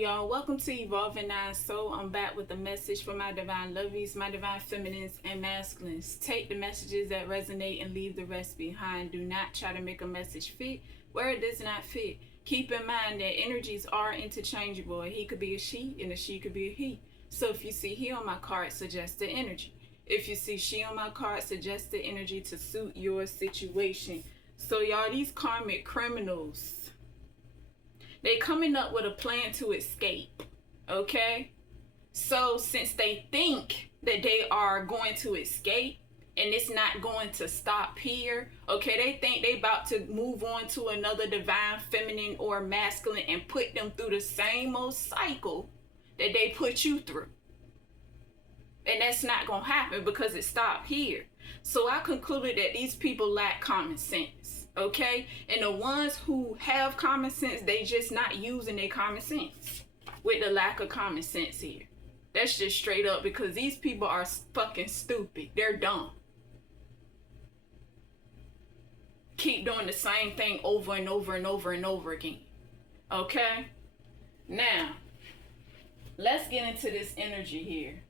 y'all? Welcome to Evolving Nine Soul. I'm back with a message for my divine lovies, my divine feminines and masculines. Take the messages that resonate and leave the rest behind. Do not try to make a message fit where it does not fit. Keep in mind that energies are interchangeable. A he could be a she and a she could be a he. So if you see he on my card, suggest the energy. If you see she on my card, suggest the energy to suit your situation. So y'all, these karmic criminals, they coming up with a plan to escape, okay? So since they think that they are going to escape and it's not going to stop here, okay, they think they about to move on to another divine feminine or masculine and put them through the same old cycle that they put you through. And that's not going to happen because it stopped here. So I concluded that these people lack common sense. Okay, and the ones who have common sense, they just not using their common sense with the lack of common sense here. That's just straight up because these people are fucking stupid. They're dumb. Keep doing the same thing over and over and over and over again. Okay, now let's get into this energy here.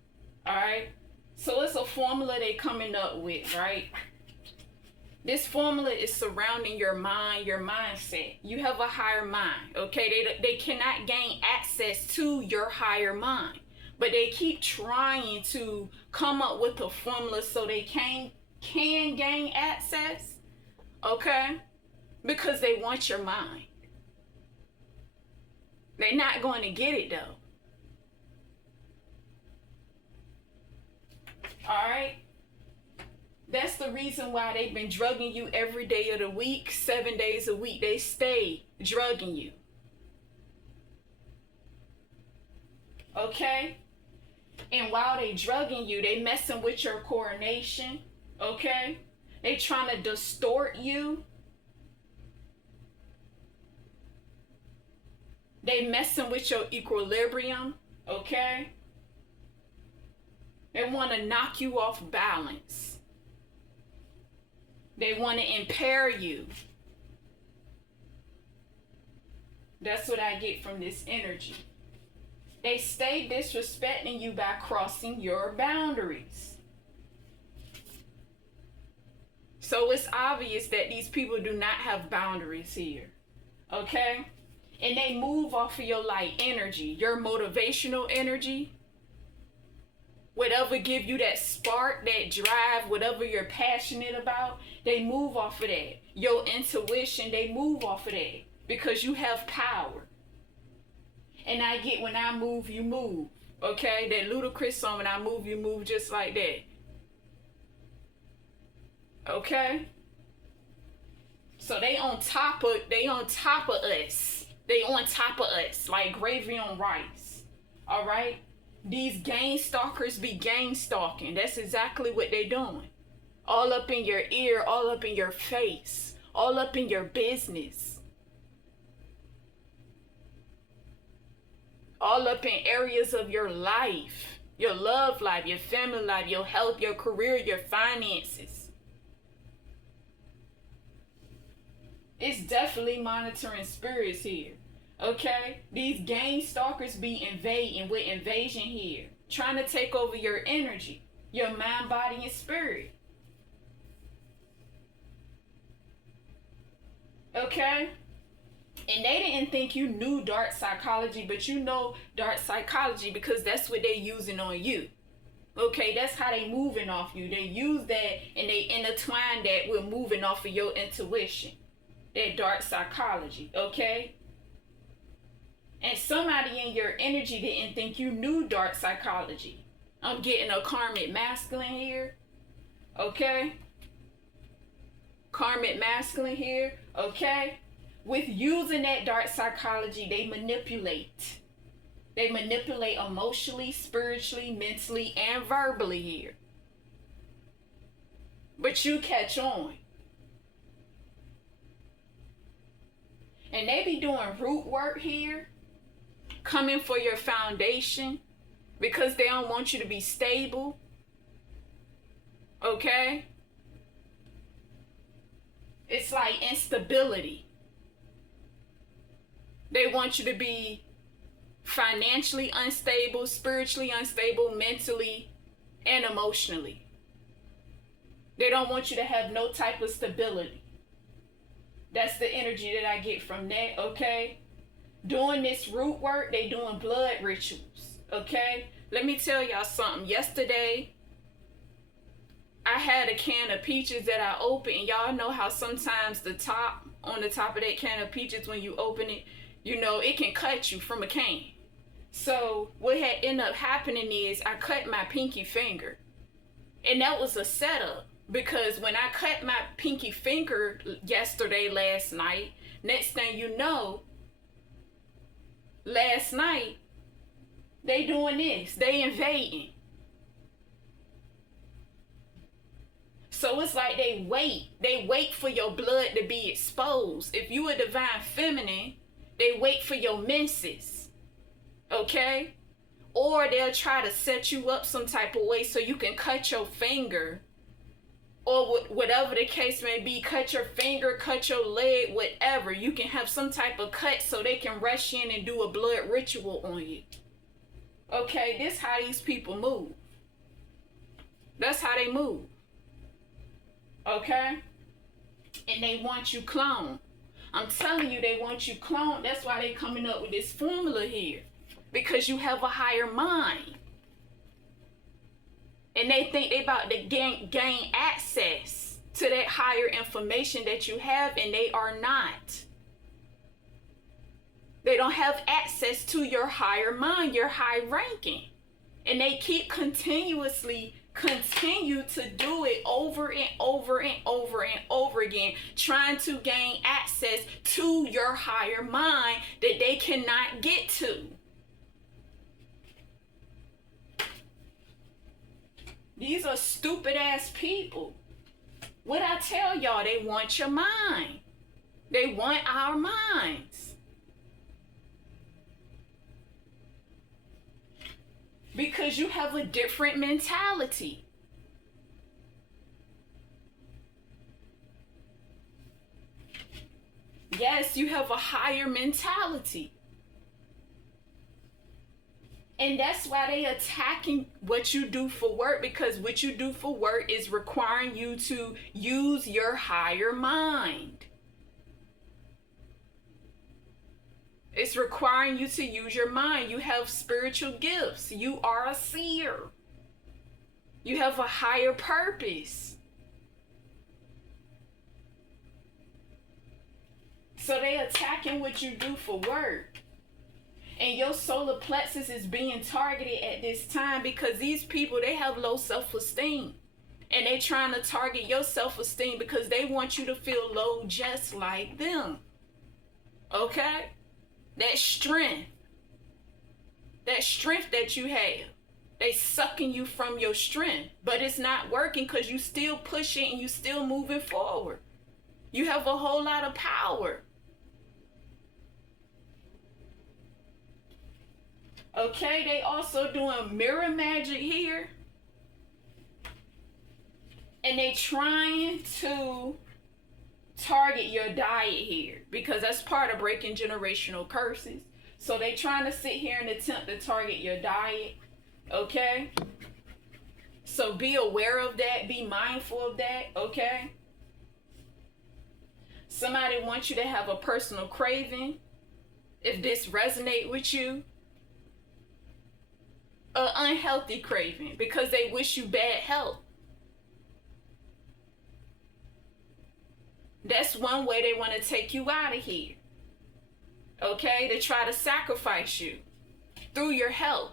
All right, so it's a formula they coming up with, right? This formula is surrounding your mind, your mindset. You have a higher mind, okay? They cannot gain access to your higher mind, but they keep trying to come up with a formula so they can gain access, okay? Because they want your mind. They're not going to get it though. All right? That's the reason why they've been drugging you every day of the week, 7 days a week. They stay drugging you. Okay? And while they drugging you, they messing with your coronation. Okay? They trying to distort you. They messing with your equilibrium. Okay? They want to knock you off balance. They want to impair you. That's what I get from this energy. They stay disrespecting you by crossing your boundaries. So it's obvious that these people do not have boundaries here. Okay? And they move off of your light energy, your motivational energy. Whatever give you that spark, that drive, whatever you're passionate about, they move off of that. Your intuition, they move off of that because you have power. And I get when I move, you move. Okay? That ludicrous song, when I move, you move just like that. Okay? So they on top of us. They on top of us like gravy on rice. All right? These gang stalkers be gang stalking. That's exactly what they doing. All up in your ear, all up in your face, all up in your business. All up in areas of your life, your love life, your family life, your health, your career, your finances. It's definitely monitoring spirits here. Okay, these gang stalkers be invading with invasion here, trying to take over your energy, your mind, body, and spirit. Okay, and they didn't think you knew dark psychology, but you know dark psychology because that's what they using on you. Okay, that's how they moving off you. They use that and they intertwine that with moving off of your intuition, that dark psychology. Okay. And somebody in your energy didn't think you knew dark psychology. I'm getting a karmic masculine here. Okay? Karmic masculine here. Okay? With using that dark psychology, they manipulate. They manipulate emotionally, spiritually, mentally, and verbally here. But you catch on. And they be doing root work here. Coming for your foundation because they don't want you to be stable. Okay? It's like instability. They want you to be financially unstable, spiritually unstable, mentally and emotionally. They don't want you to have no type of stability. That's the energy that I get from that, okay? Doing this root work, they doing blood rituals, okay? Let me tell y'all something. Yesterday, I had a can of peaches that I opened, and y'all know how sometimes on the top of that can of peaches, when you open it, you know, it can cut you from a can. So what had ended up happening is I cut my pinky finger. And that was a setup, because when I cut my pinky finger last night, next thing you know, last night, they doing this, they invading. So it's like they wait for your blood to be exposed. If you a divine feminine, they wait for your menses, okay? Or they'll try to set you up some type of way so you can cut your finger, or whatever the case may be, cut your finger, cut your leg, whatever. You can have some type of cut so they can rush in and do a blood ritual on you. Okay, this how these people move. That's how they move. Okay? And they want you cloned. I'm telling you, they want you cloned. That's why they coming up with this formula here. Because you have a higher mind. And they think they about to gain access to that higher information that you have, and they are not. They don't have access to your higher mind, your high ranking. And they continue to do it over and over and over and over again, trying to gain access to your higher mind that they cannot get to. These are stupid ass people. What I tell y'all, they want your mind. They want our minds. Because you have a different mentality. Yes, you have a higher mentality. And that's why they attacking what you do for work, because what you do for work is requiring you to use your higher mind. It's requiring you to use your mind. You have spiritual gifts. You are a seer. You have a higher purpose. So they attacking what you do for work. And your solar plexus is being targeted at this time because these people, they have low self-esteem. And they trying to target your self-esteem because they want you to feel low just like them. Okay? That strength that you have, they sucking you from your strength. But it's not working because you still pushing and you still moving forward. You have a whole lot of power. Okay, they also doing mirror magic here. And they trying to target your diet here because that's part of breaking generational curses. So they trying to sit here and attempt to target your diet. Okay? So be aware of that. Be mindful of that. Okay? Somebody wants you to have a personal craving. If this resonates with you. An unhealthy craving because they wish you bad health. That's one way they want to take you out of here. Okay? They try to sacrifice you through your health.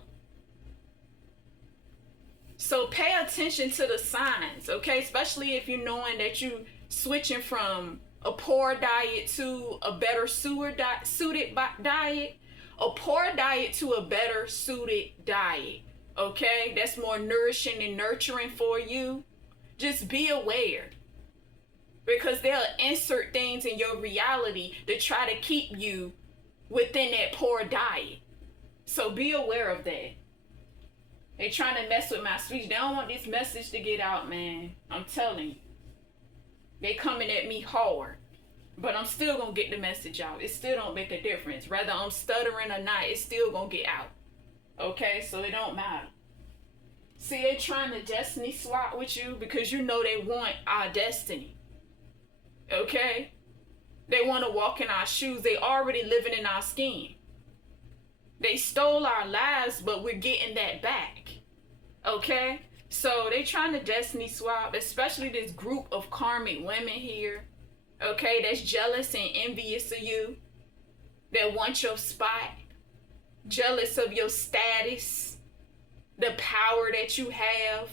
So pay attention to the signs, okay? Especially if you're knowing that you switching from a poor diet to a better suited diet. A poor diet to a better suited diet, okay? That's more nourishing and nurturing for you. Just be aware. Because they'll insert things in your reality to try to keep you within that poor diet. So be aware of that. They trying to mess with my speech. They don't want this message to get out, man. I'm telling you. They coming at me hard. But I'm still gonna get the message out. It still don't make a difference. Whether I'm stuttering or not, it's still gonna get out. Okay, so it don't matter. See, they trying to destiny swap with you because you know they want our destiny. Okay? They want to walk in our shoes. They already living in our skin. They stole our lives, but we're getting that back. Okay? So they trying to destiny swap, especially this group of karmic women here. Okay? That's jealous and envious of you. That want your spot. Jealous of your status. The power that you have.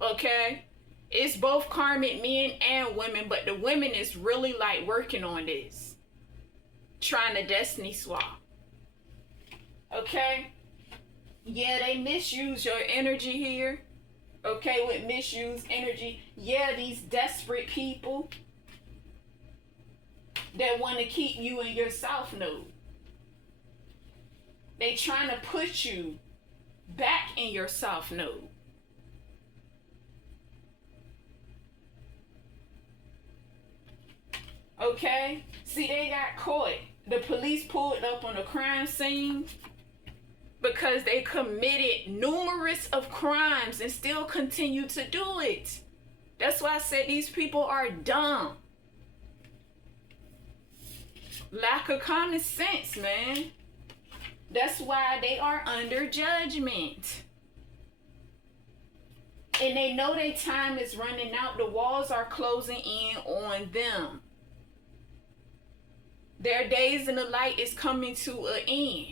Okay? It's both karmic men and women, but the women is really like working on this. Trying to destiny swap. Okay? Yeah, they misuse your energy here. Okay, with misuse energy. Yeah, these desperate people that want to keep you in your south node. They trying to put you back in your south node. Okay? See, they got caught. The police pulled up on the crime scene because they committed numerous of crimes and still continue to do it. That's why I said these people are dumb. Lack of common sense, man. That's why they are under judgment. And they know their time is running out. The walls are closing in on them. Their days in the light is coming to an end.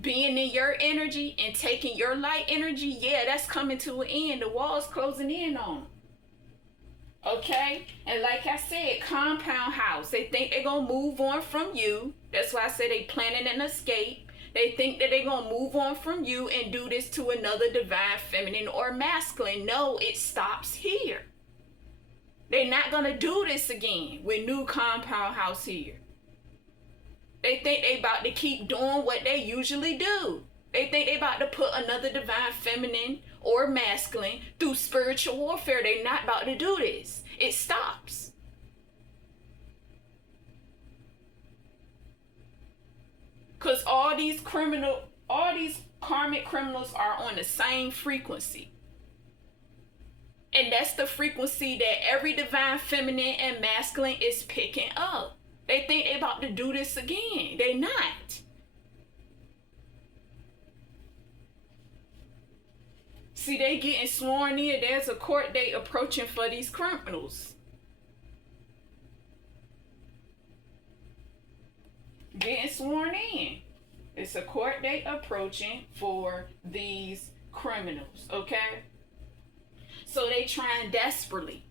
Being in your energy and taking your light energy, yeah, that's coming to an end. The wall's closing in on them. Okay? And like I said, compound house. They think they're going to move on from you. That's why I said they planning an escape. They think that they're going to move on from you and do this to another divine feminine or masculine. No, it stops here. They're not going to do this again with new compound house here. They think they about to keep doing what they usually do. They think they about to put another divine feminine or masculine through spiritual warfare. They're not about to do this. It stops. Because all these karmic criminals are on the same frequency. And that's the frequency that every divine feminine and masculine is picking up. They think they about to do this again. They not. See, they getting sworn in. There's a court date approaching for these criminals. Getting sworn in. It's a court date approaching for these criminals, okay? So they trying desperately.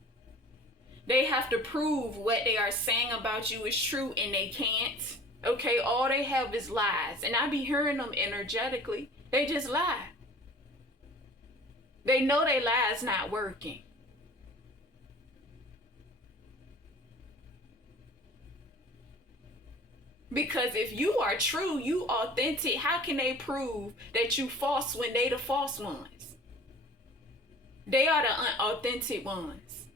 They have to prove what they are saying about you is true, and they can't. Okay, all they have is lies. And I be hearing them energetically. They just lie. They know they lies not working. Because if you are true, you authentic, how can they prove that you false when they the false ones? They are the unauthentic ones.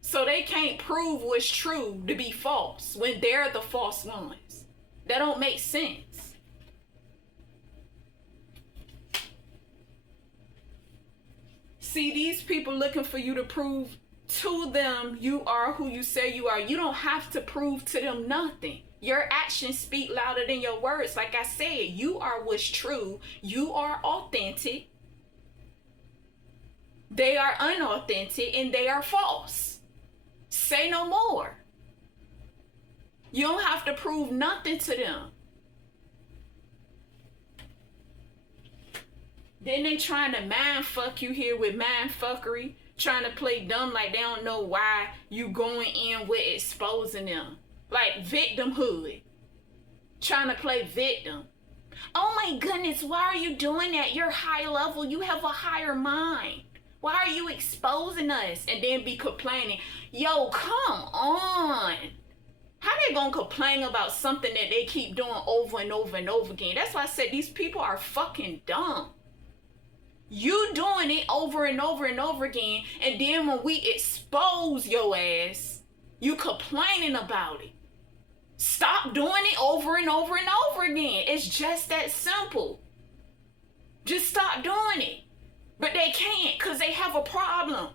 So they can't prove what's true to be false when they're the false ones. That don't make sense. See, these people looking for you to prove to them you are who you say you are. You don't have to prove to them nothing. Your actions speak louder than your words. Like I said, you are what's true. You are authentic. They are unauthentic and they are false. Say no more. You don't have to prove nothing to them. Then they trying to mind fuck you here with mind fuckery. Trying to play dumb like they don't know why you going in with exposing them. Like victimhood. Trying to play victim. Oh my goodness, why are you doing that? You're high level. You have a higher mind. Why are you exposing us? And then be complaining. Yo, come on. How they gonna complain about something that they keep doing over and over and over again? That's why I said these people are fucking dumb. You doing it over and over and over again, and then when we expose your ass, you complaining about it. Stop doing it over and over and over again. It's just that simple. Just stop doing it. But they can't because they have a problem.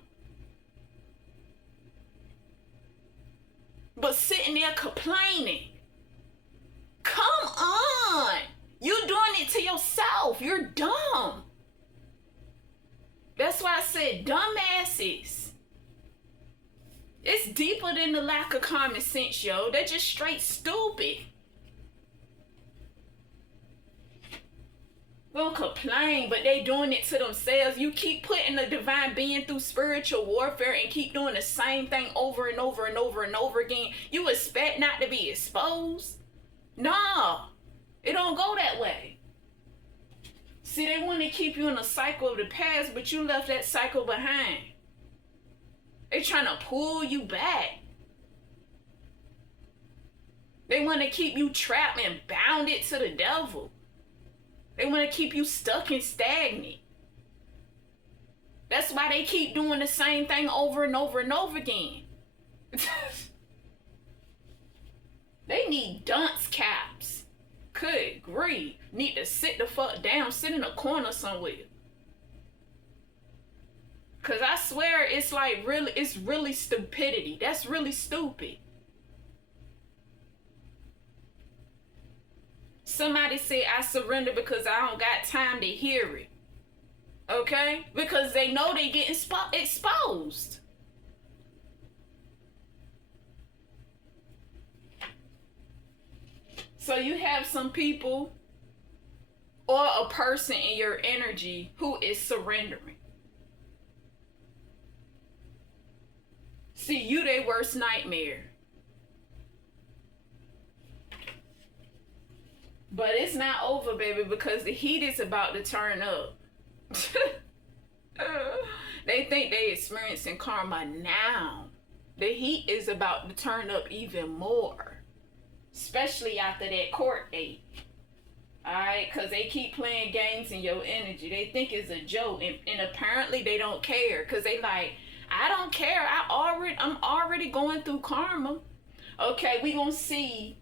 But sitting there complaining. Come on. You're doing it to yourself. You're dumb. That's why I said dumbasses. It's deeper than the lack of common sense, yo. They're just straight stupid. Don't complain, but they doing it to themselves. You keep putting the divine being through spiritual warfare and keep doing the same thing over and over and over and over again. You expect not to be exposed? No, it don't go that way. See, they want to keep you in a cycle of the past, but you left that cycle behind. They trying to pull you back. They want to keep you trapped and bounded to the devil. They want to keep you stuck and stagnant. That's why they keep doing the same thing over and over and over again. They need dunce caps. Good grief. Need to sit the fuck down, sit in a corner somewhere. Cause I swear it's like it's really stupidity. That's really stupid. Somebody said I surrender because I don't got time to hear it. Okay? Because they know they get exposed. So you have some people or a person in your energy who is surrendering. See, you their worst nightmare. But it's not over, baby, because the heat is about to turn up. They think they experiencing karma now. The heat is about to turn up even more. Especially after that court date. Alright, because they keep playing games in your energy. They think it's a joke. And apparently they don't care. Because they like, I don't care. I'm already going through karma. Okay, we gonna see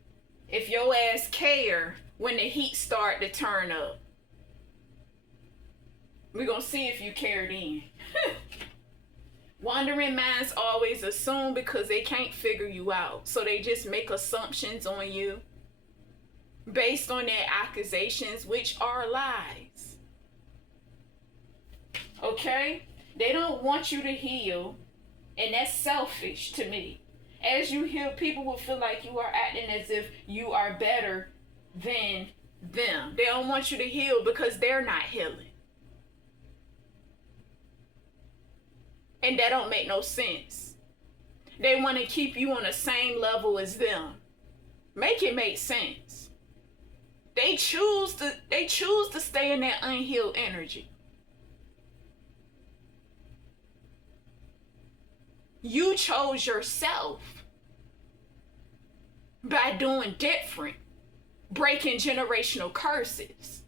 if your ass care when the heat start to turn up. We gonna see if you care then. Wandering minds always assume because they can't figure you out. So they just make assumptions on you based on their accusations, which are lies. Okay? They don't want you to heal, and that's selfish to me. As you heal, people will feel like you are acting as if you are better than them. They don't want you to heal because they're not healing. And that don't make no sense. They want to keep you on the same level as them. Make it make sense. They choose to stay in that unhealed energy. You chose yourself by doing different, breaking generational curses.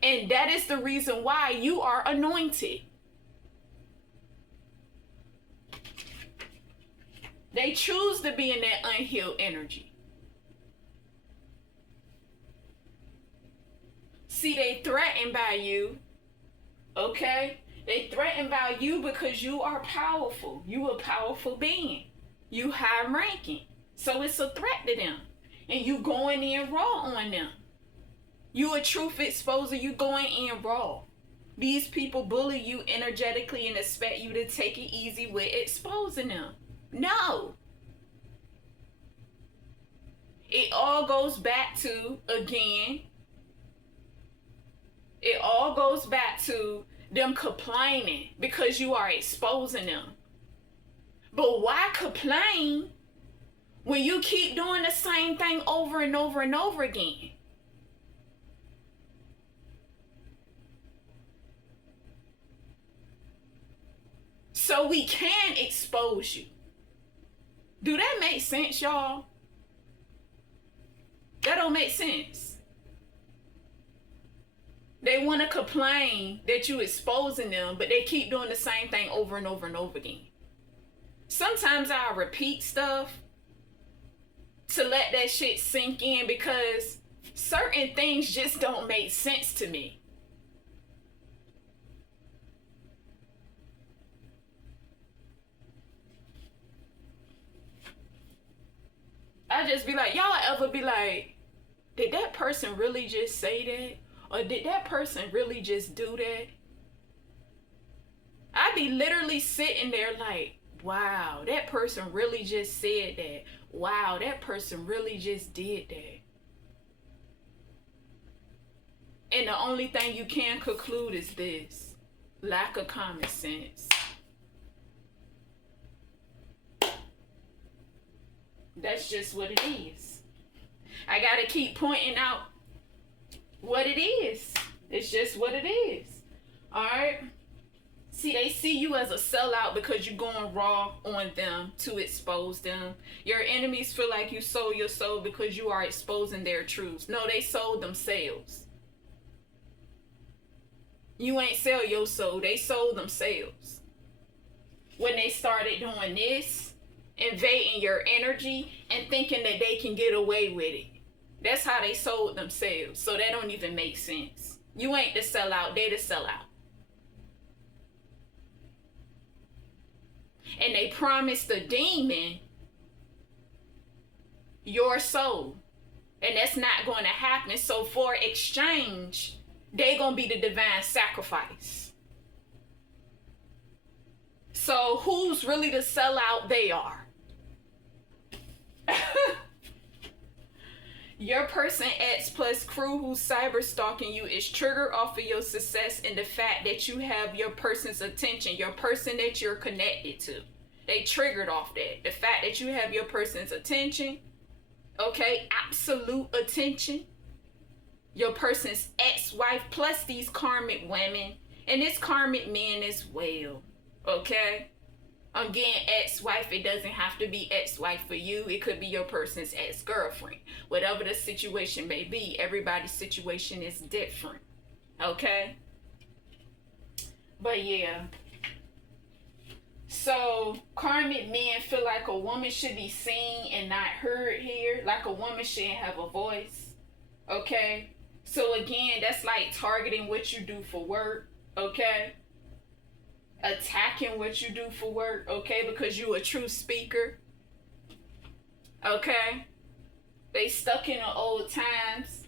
And that is the reason why you are anointed. They choose to be in that unhealed energy. See, they threatened by you. Okay? They threatened by you because you are powerful. You a powerful being. You high ranking. So it's a threat to them. And you going in raw on them. You a truth exposer, you going in raw. These people bully you energetically and expect you to take it easy with exposing them. No. It all goes back to, again, it all goes back to them complaining because you are exposing them. But why complain when you keep doing the same thing over and over and over again? So we can expose you. Do that make sense, y'all? That don't make sense. They want to complain that you exposing them, but they keep doing the same thing over and over and over again. Sometimes I repeat stuff to let that shit sink in because certain things just don't make sense to me. I just be like, y'all ever be like, did that person really just say that? Or did that person really just do that? I be literally sitting there like, wow, that person really just said that. Wow, that person really just did that. And the only thing you can conclude is this: lack of common sense. That's just what it is. I gotta keep pointing out what it is. It's just what it is. Alright? See, they see you as a sellout because you're going raw on them to expose them. Your enemies feel like you sold your soul because you are exposing their truths. No, they sold themselves. You ain't sell your soul. They sold themselves. When they started doing this, invading your energy and thinking that they can get away with it. That's how they sold themselves. So that don't even make sense. You ain't the sellout. They the sellout. And they promised the demon your soul. And that's not going to happen. So for exchange, they going to be the divine sacrifice. So who's really the sellout? They are. Your person X plus crew who's cyber stalking you is triggered off of your success and the fact that you have your person's attention, your person that you're connected to. They triggered off that. The fact that you have your person's attention, okay, absolute attention. Your person's ex-wife plus these karmic women and this karmic men as well, okay? Again, ex-wife, it doesn't have to be ex-wife for you. It could be your person's ex-girlfriend. Whatever the situation may be, everybody's situation is different. Okay? But yeah. So, karmic men feel like a woman should be seen and not heard here. Like a woman shouldn't have a voice. Okay? So again, that's like targeting what you do for work. Okay? Attacking what you do for work, okay, because you a true speaker, okay? They stuck in the old times.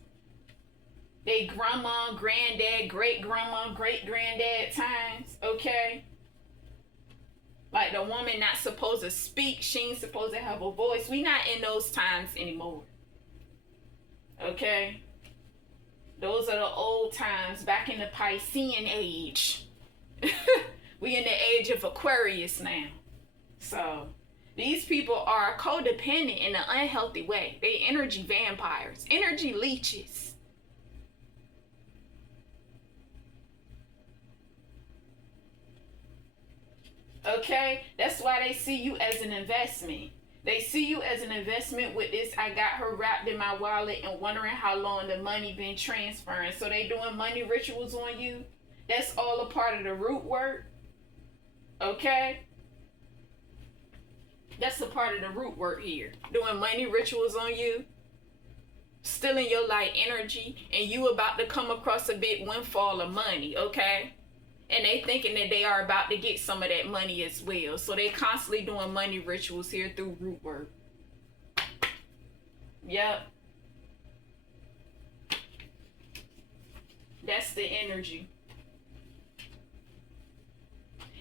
They grandma, granddad, great grandma, great granddad times, okay? Like the woman not supposed to speak, she ain't supposed to have a voice. We not in those times anymore, okay? Those are the old times, back in the Piscean age. We in the age of Aquarius now. So, these people are codependent in an unhealthy way. They energy vampires, energy leeches. Okay? That's why they see you as an investment. They see you as an investment with this, I got her wrapped in my wallet and wondering how long the money been transferring. So they doing money rituals on you. That's all a part of the root work. Okay? That's a part of the root work here. Doing money rituals on you. Stealing your light energy. And you about to come across a big windfall of money. Okay? And they thinking that they are about to get some of that money as well. So they constantly doing money rituals here through root work. Yep. That's the energy.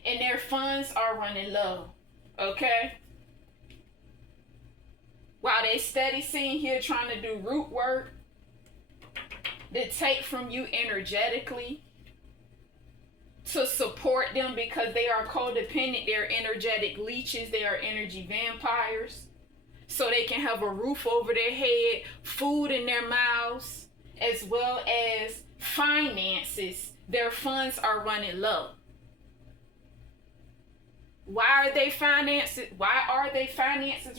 And their funds are running low, okay? While they steady sitting here trying to do root work, they take from you energetically to support them because they are codependent. They're energetic leeches. They are energy vampires. So they can have a roof over their head, food in their mouths, as well as finances. Their funds are running low. Why are they finances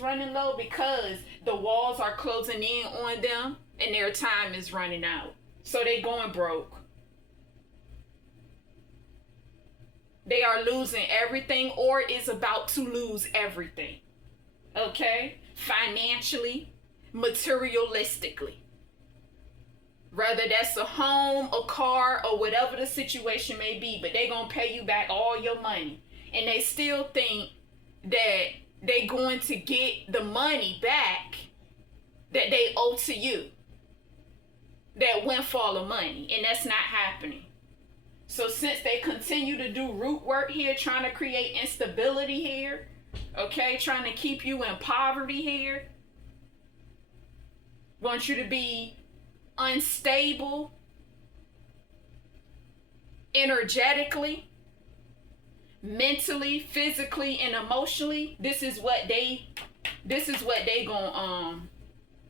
running low? Because the walls are closing in on them and their time is running out. So they going broke. They are losing everything or is about to lose everything. Okay? Financially, materialistically. Whether that's a home, a car, or whatever the situation may be, but they gonna pay you back all your money. And they still think that they going to get the money back that they owe to you. That windfall of money. And that's not happening. So since they continue to do root work here, trying to create instability here, okay, trying to keep you in poverty here, want you to be unstable energetically, mentally, physically, and emotionally. This is what they gonna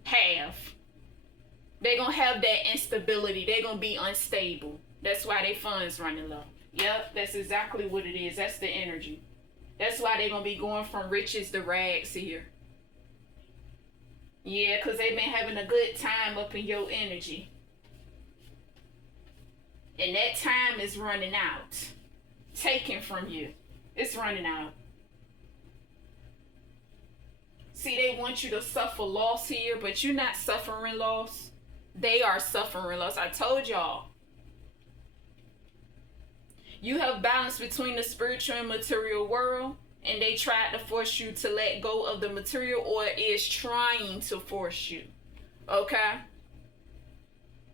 have. They gonna have that instability. They gonna be unstable. That's why they funds running low. Yep, that's exactly what it is. That's the energy. That's why they gonna be going from riches to rags here. Yeah, because they've been having a good time up in your energy. And that time is running out. Taken from you. It's running out. See, they want you to suffer loss here, but you're not suffering loss. They are suffering loss. I told y'all. You have balance between the spiritual and material world, and they tried to force you to let go of the material, or is trying to force you. Okay?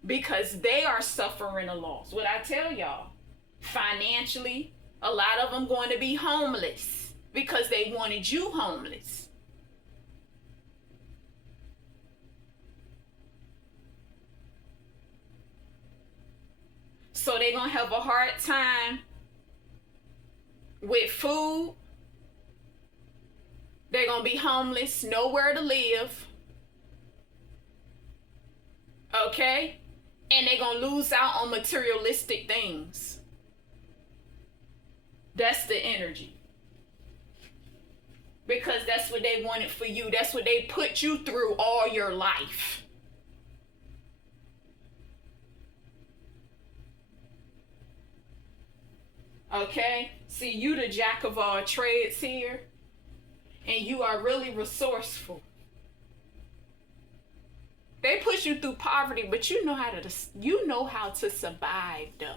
Because they are suffering a loss. What I tell y'all, financially, a lot of them going to be homeless because they wanted you homeless. So they're going to have a hard time with food. They're going to be homeless, nowhere to live. Okay? And they're going to lose out on materialistic things. That's the energy. Because that's what they wanted for you. That's what they put you through all your life. Okay? See, you the jack of all trades here. And you are really resourceful. They push you through poverty, but you know how to survive though.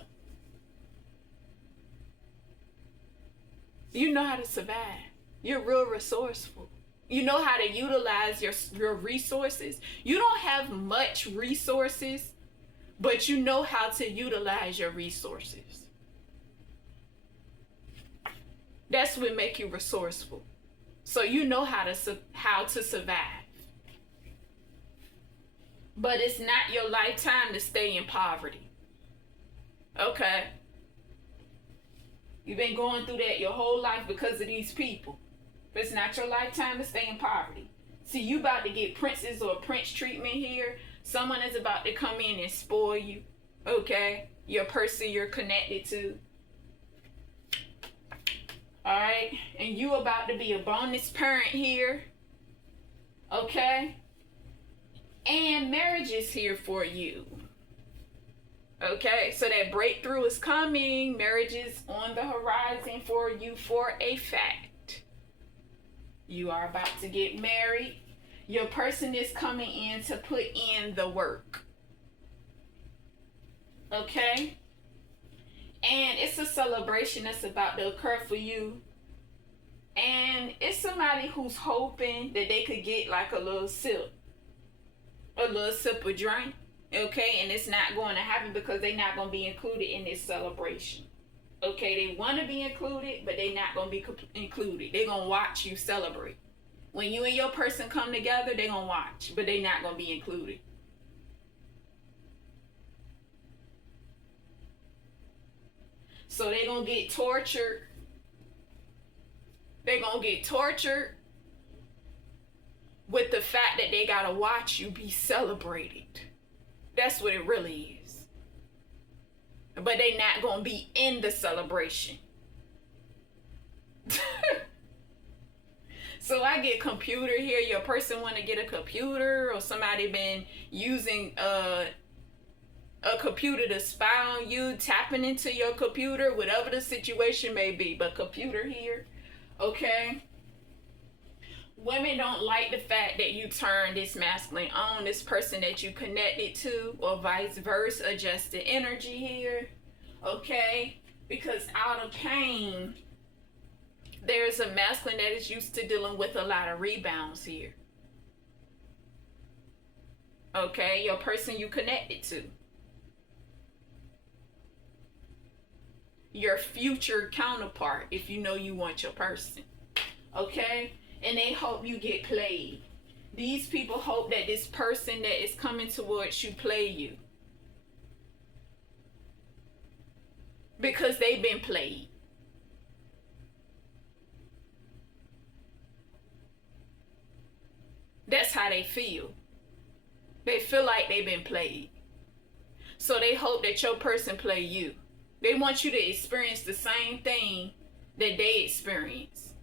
You know how to survive. You're real resourceful. You know how to utilize your resources. You don't have much resources, but you know how to utilize your resources. That's what make you resourceful. So you know how to survive. But it's not your lifetime to stay in poverty. Okay? You've been going through that your whole life because of these people. But it's not your lifetime to stay in poverty. See, you about to get princess or prince treatment here. Someone is about to come in and spoil you. Okay? Your person you're connected to. Alright? And you about to be a bonus parent here. Okay? And marriage is here for you. Okay? So that breakthrough is coming. Marriage is on the horizon for you for a fact. You are about to get married. Your person is coming in to put in the work. Okay? And it's a celebration that's about to occur for you. And it's somebody who's hoping that they could get like a little sip of drink. Okay? And it's not going to happen because they're not going to be included in this celebration. Okay? They want to be included, but they're not going to be included. They're going to watch you celebrate. When you and your person come together, they're going to watch, but they're not going to be included. So they're going to get tortured. They're going to get tortured with the fact that they got to watch you be celebrated. That's what it really is. But they're not going to be in the celebration. So I get computer here. Your person want to get a computer, or somebody been using a computer to spy on you, tapping into your computer, whatever the situation may be. But computer here, okay? Women don't like the fact that you turn this masculine on, this person that you connected to, or vice versa, adjusted energy here, okay? Because out of pain, there's a masculine that is used to dealing with a lot of rebounds here. Okay, your person you connected to. Your future counterpart, if you know you want your person. Okay? And they hope you get played. These people hope that this person that is coming towards you play you. Because they've been played. That's how they feel. They feel like they've been played. So they hope that your person play you. They want you to experience the same thing that they experience.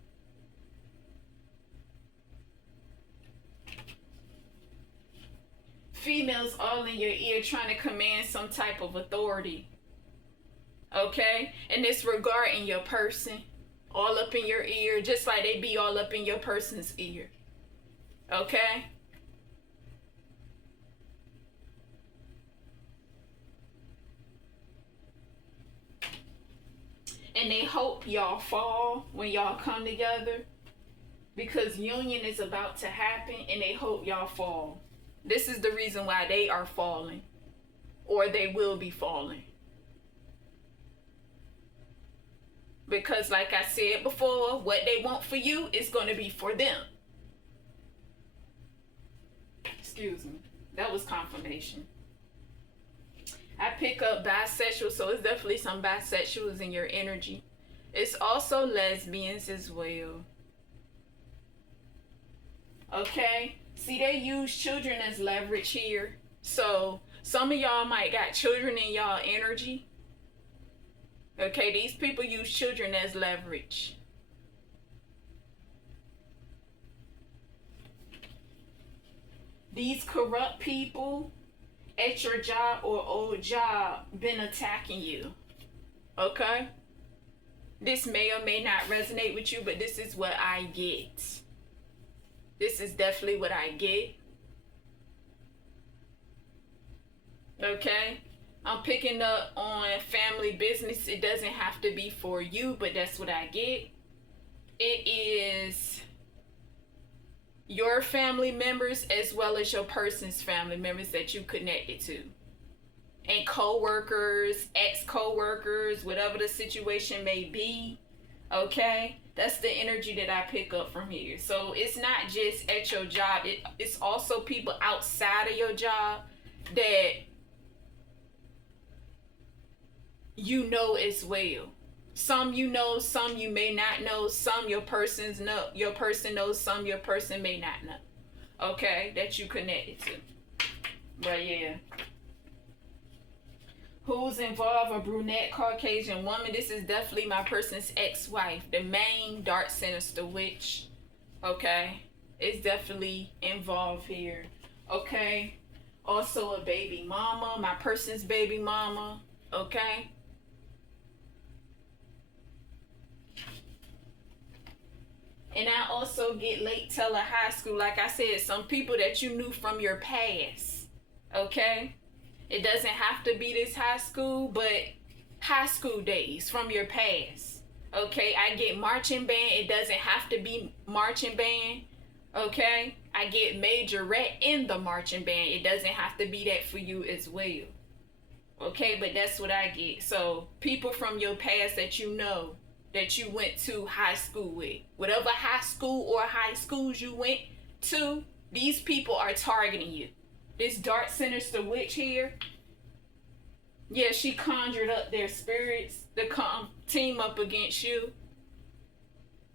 Females all in your ear trying to command some type of authority. Okay? And it's regarding your person. All up in your ear, just like they be all up in your person's ear. Okay? And they hope y'all fall when y'all come together. Because union is about to happen and they hope y'all fall. This is the reason why they are falling. Or they will be falling. Because like I said before, what they want for you is going to be for them. Excuse me. That was confirmation. I pick up bisexual, so it's definitely some bisexuals in your energy. It's also lesbians as well. Okay? See, they use children as leverage here. So, some of y'all might got children in y'all energy. Okay, these people use children as leverage. These corrupt people at your job or old job been attacking you. Okay? This may or may not resonate with you, but this is what I get. This is definitely what I get. Okay? I'm picking up on family business. It doesn't have to be for you, but that's what I get. It is your family members as well as your person's family members that you connected to. And co-workers, ex-co-workers, whatever the situation may be. Okay? That's the energy that I pick up from here. So it's not just at your job. It's also people outside of your job that you know as well. Some you know, some you may not know, some your person knows, some your person may not know. Okay, that you connected to. But yeah. Who's involved? A brunette Caucasian woman. This is definitely my person's ex-wife. The main dark sinister witch. Okay. It's definitely involved here. Okay. Also a baby mama. My person's baby mama. Okay. And I also get late teller high school. Like I said, some people that you knew from your past. Okay? It doesn't have to be this high school, but high school days from your past. Okay? I get marching band. It doesn't have to be marching band. Okay? I get majorette in the marching band. It doesn't have to be that for you as well. Okay? But that's what I get. So, people from your past that you know, that you went to high school with. Whatever high school or high schools you went to, these people are targeting you. This dark sinister witch here, yeah, she conjured up their spirits to come team up against you.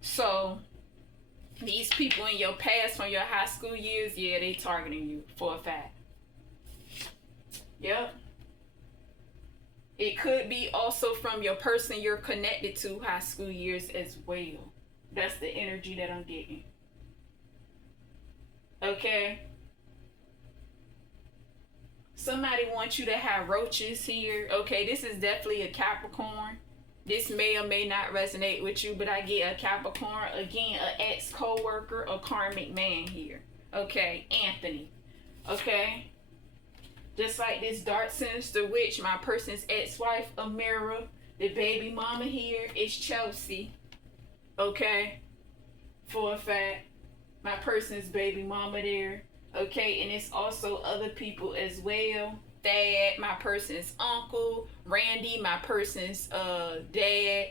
So, these people in your past from your high school years, yeah, they targeting you for a fact. Yep. It could be also from your person you're connected to high school years as well. That's the energy that I'm getting. Okay? Somebody wants you to have roaches here. Okay, this is definitely a Capricorn. This may or may not resonate with you, but I get a Capricorn. Again, an ex-co-worker, a karmic man here. Okay, Anthony. Okay? Just like this dark sinister witch, my person's ex-wife, Amira. The baby mama here is Chelsea. Okay? For a fact. My person's baby mama there. Okay, and it's also other people as well. Dad, my person's uncle. Randy, my person's dad.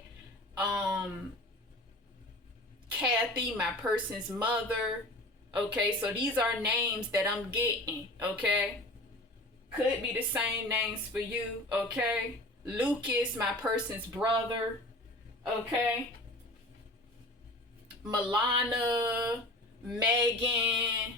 Kathy, my person's mother. Okay, so these are names that I'm getting. Okay, could be the same names for you. Okay, Lucas, my person's brother. Okay, Milana, Megan.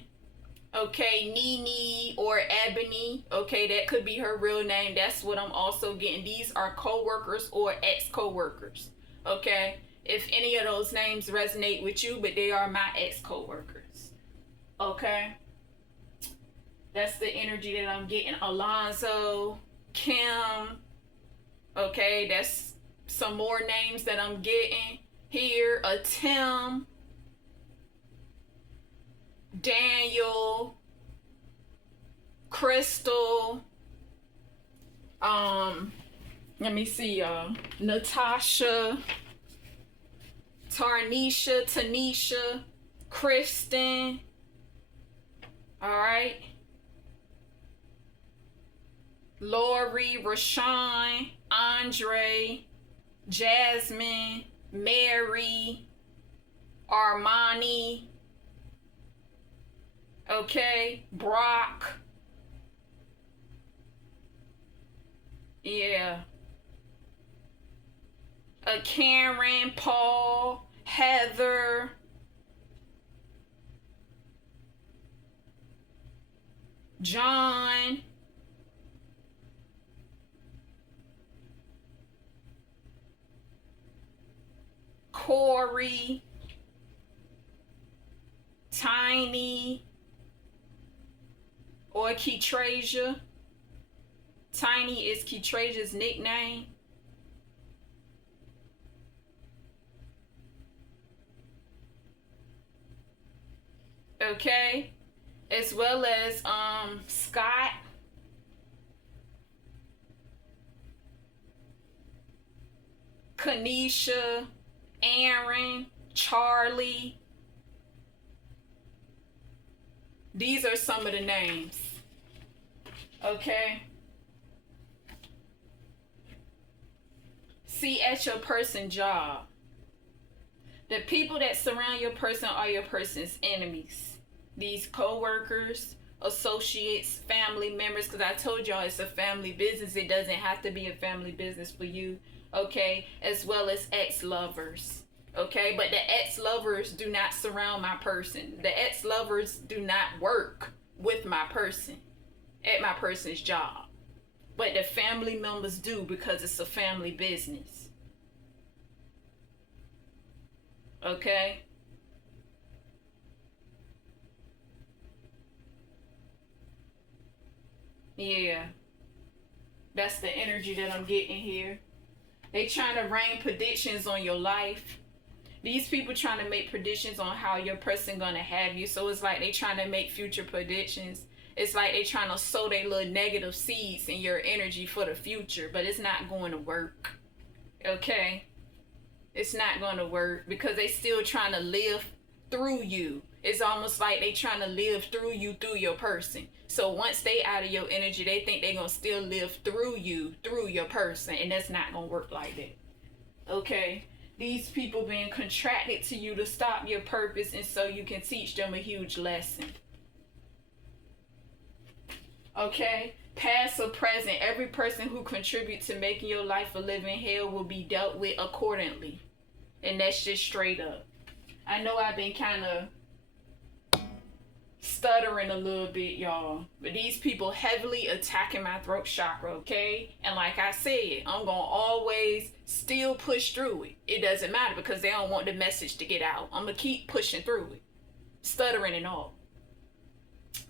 Okay, Nene or Ebony. Okay, that could be her real name. That's what I'm also getting. These are co-workers or ex-co-workers. Okay, if any of those names resonate with you, but they are my ex-co-workers. Okay, that's the energy that I'm getting. Alonzo, Kim. Okay, that's some more names that I'm getting here. A Tim, Daniel, Crystal, let me see, Natasha, Tarnisha, Tanisha, Kristen. All right, Lori, Rashawn, Andre, Jasmine, Mary, Armani. Okay, Brock. Yeah. Karen, Paul, Heather. John. Corey. Tiny. Or Ketrasia. Tiny is Ketrasia's nickname. Okay, as well as Scott, Kanisha, Aaron, Charlie. These are some of the names. Okay. See, at your person job, the people that surround your person are your person's enemies. These co-workers, associates, family members, because I told y'all it's a family business. It doesn't have to be a family business for you. Okay, as well as ex-lovers. Okay, but the ex-lovers do not surround my person. The ex-lovers do not work with my person at my person's job. But the family members do, because it's a family business. Okay? Yeah. That's the energy that I'm getting here. They trying to rain predictions on your life. These people trying to make predictions on how your person gonna have you. So it's like they trying to make future predictions. It's like they trying to sow their little negative seeds in your energy for the future, but it's not going to work. Okay? It's not going to work because they still trying to live through you. It's almost like they trying to live through you, through your person. So once they out of your energy, they think they gonna still live through you, through your person, and that's not gonna work like that. Okay? These people being contracted to you to stop your purpose, and so you can teach them a huge lesson. Okay? Past or present, every person who contributes to making your life a living hell will be dealt with accordingly. And that's just straight up. I know I've been kind of stuttering a little bit, y'all, but these people heavily attacking my throat chakra, okay? And like I said, I'm gonna always still push through it. It doesn't matter because they don't want the message to get out. I'm gonna keep pushing through it, stuttering and all.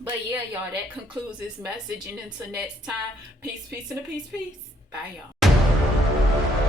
But yeah, y'all, that concludes this message. And until next time, peace, peace, and a peace, peace. Bye, y'all.